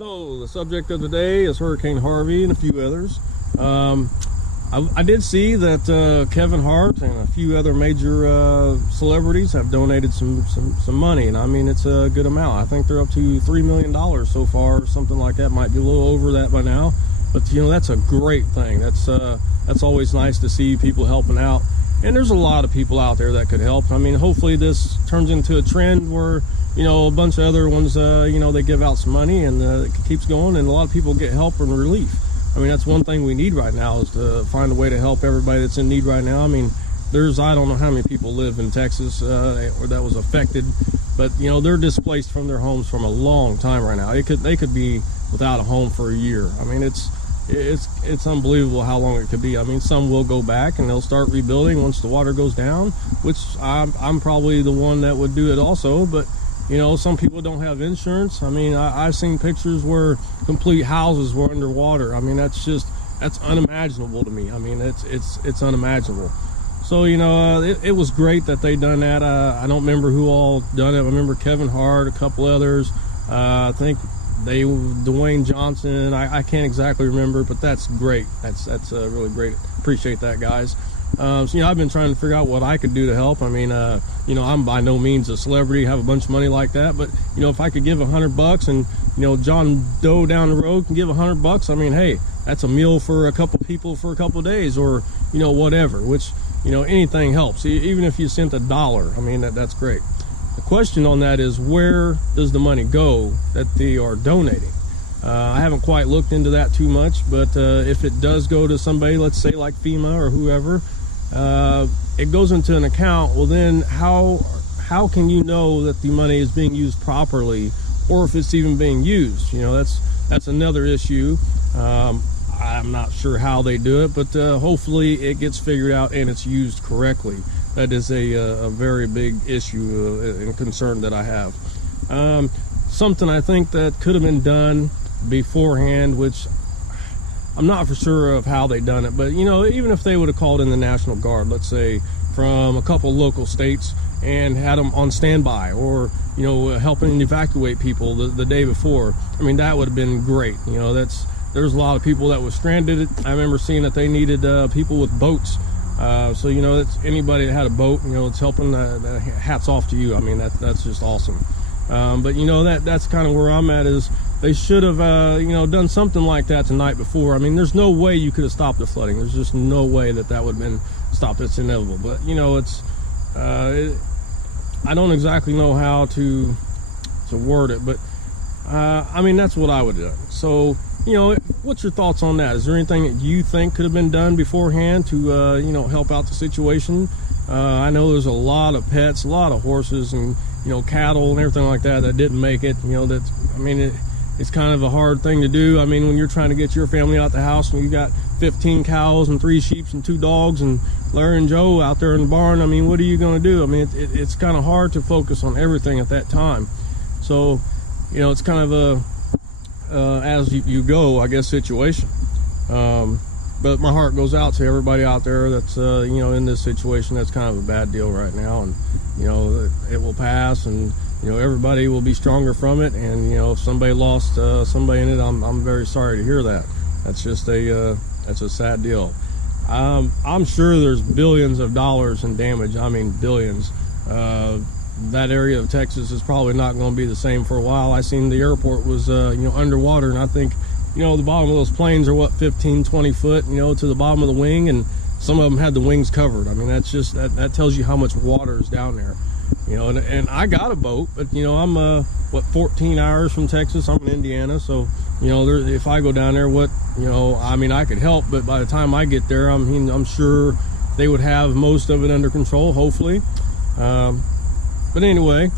So the subject of the day is Hurricane Harvey and a few others. I did see that Kevin Hart and a few other major celebrities have donated some money, and I mean it's a good amount. I think they're up to $3 million so far, something like that. Might be a little over that by now, but you know that's a great thing. That's always nice to see people helping out, and there's a lot of people out there that could help. I mean, hopefully this turns into a trend where you know a bunch of other ones, you know, they give out some money and it keeps going, and a lot of people get help and relief. I mean, that's one thing we need right now is to find a way to help everybody that's in need right now. I mean, I don't know how many people live in Texas or that was affected, but you know, they're displaced from their homes from a long time right now. They could be without a home for a year. I mean, it's unbelievable how long it could be. I mean, some will go back and they'll start rebuilding once the water goes down, which I'm probably the one that would do it also, but you know, some people don't have insurance. I mean, I've seen pictures where complete houses were underwater. I mean, that's unimaginable to me. I mean, it's unimaginable. So, you know, it was great that they done that. I don't remember who all done it. I remember Kevin Hart, a couple others. I think Dwayne Johnson. I can't exactly remember, but that's great. That's really great. Appreciate that, guys. So, you know, I've been trying to figure out what I could do to help. I mean, you know, I'm by no means a celebrity, have a bunch of money like that, but you know, if I could give $100 and you know, John Doe down the road can give $100, I mean, hey, that's a meal for a couple people for a couple of days, or you know, whatever. Which you know, anything helps. Even if you sent $1, I mean, that's great. The question on that is, where does the money go that they are donating? I haven't quite looked into that too much, but if it does go to somebody, let's say like FEMA or whoever, it goes into an account. Well, then how can you know that the money is being used properly, or if it's even being used? You know, that's another issue. I'm not sure how they do it, but hopefully it gets figured out and it's used correctly. That is a very big issue and concern that I have. Something I think that could have been done beforehand, which I'm not for sure of how they done it, but you know, even if they would have called in the National Guard, let's say from a couple local states, and had them on standby, or you know, helping evacuate people the day before, I mean, that would have been great. You know, there's a lot of people that was stranded. I remember seeing that they needed people with boats. So you know, it's anybody that had a boat, you know, it's helping. Hats off to you. I mean, that's just awesome. But you know, that's kind of where I'm at. Is they should have you know, done something like that the night before. I mean, there's no way you could have stopped the flooding. There's just no way that would have been stopped. It's inevitable. But you know, I don't exactly know how to word it, but I mean, that's what I would have done. So you know, what's your thoughts on that? Is there anything that you think could have been done beforehand to you know, help out the situation? I know there's a lot of pets, a lot of horses, and you know, cattle and everything like that didn't make it. You know, I mean, it's kind of a hard thing to do. I mean, when you're trying to get your family out the house and you got 15 cows and 3 sheep and 2 dogs and Larry and Joe out there in the barn, I mean, what are you going to do? I mean, it's kind of hard to focus on everything at that time. So, you know, it's kind of a as you go, I guess, situation. But my heart goes out to everybody out there that's you know, in this situation. That's kind of a bad deal right now, and you know, it will pass, and you know, everybody will be stronger from it. And you know, if somebody lost somebody in it, I'm very sorry to hear that. That's just that's a sad deal. I'm sure there's billions of dollars in damage. I mean, billions. That area of Texas is probably not going to be the same for a while. I seen the airport was you know, underwater, and I think, you know, the bottom of those planes are what, 15-20 foot, you know, to the bottom of the wing, and some of them had the wings covered. I mean, that's just that tells you how much water is down there. You know, and I got a boat, but you know, I'm 14 hours from Texas. I'm in Indiana, so you know, if I go down there, you know, I mean, I could help, but by the time I get there, I'm sure they would have most of it under control, hopefully. But anyway,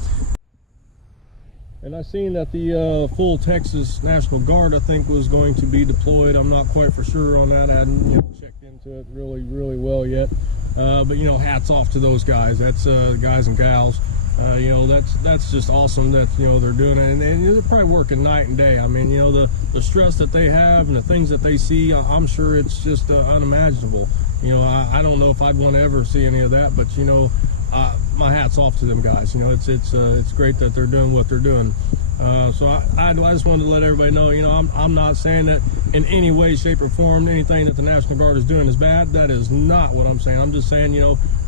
and I seen that the full Texas National Guard, I think, was going to be deployed. I'm not quite for sure on that. I hadn't, you know, checked into it really well yet. But you know, hats off to those guys. That's guys and gals. You know, that's just awesome that, you know, they're doing it, and they're probably working night and day. I mean, you know, the stress that they have and the things that they see, I'm sure it's just unimaginable. You know, I don't know if I'd want to ever see any of that, but you know, my hat's off to them guys. You know, it's great that they're doing what they're doing. So I just wanted to let everybody know, you know, I'm not saying that in any way, shape, or form anything that the National Guard is doing is bad. That is not what I'm saying. I'm just saying, you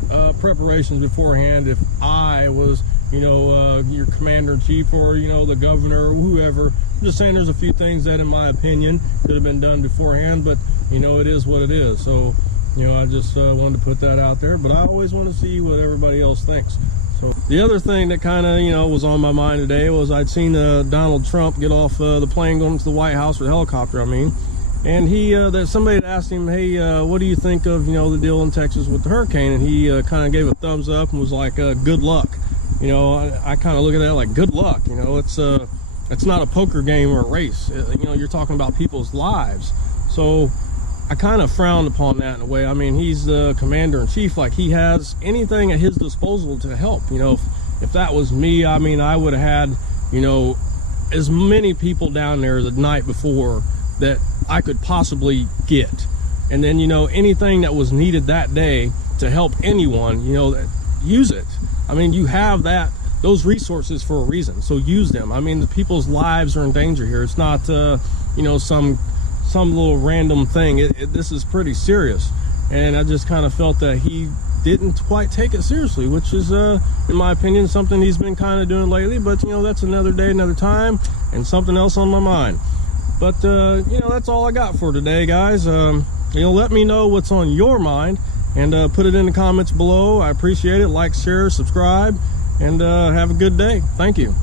know, preparations beforehand. If I was, you know, your commander-in-chief or, you know, the governor or whoever, I'm just saying there's a few things that, in my opinion, could have been done beforehand. But, you know, it is what it is. So, you know, I just wanted to put that out there. But I always want to see what everybody else thinks. So the other thing that kind of, you know, was on my mind today was I'd seen Donald Trump get off the plane going to the White House, or the helicopter, I mean, and that somebody had asked him, hey, what do you think of, you know, the deal in Texas with the hurricane? And he kind of gave a thumbs up and was like, good luck. You know, I kind of look at that like, good luck. You know, it's not a poker game or a race. You know, you're talking about people's lives. So I kind of frowned upon that in a way. I mean, he's the commander-in-chief. Like, he has anything at his disposal to help. You know, if that was me, I mean, I would have had, you know, as many people down there the night before that I could possibly get. And then, you know, anything that was needed that day to help anyone, you know, use it. I mean, you have those resources for a reason, so use them. I mean, the people's lives are in danger here. It's not, you know, some little random thing. This is pretty serious, and I just kind of felt that he didn't quite take it seriously, which is, in my opinion, something he's been kind of doing lately. But, you know, that's another day, another time, and something else on my mind. But, you know, that's all I got for today, guys. You know, let me know what's on your mind, and put it in the comments below. I appreciate it. Like, share, subscribe, and have a good day. Thank you.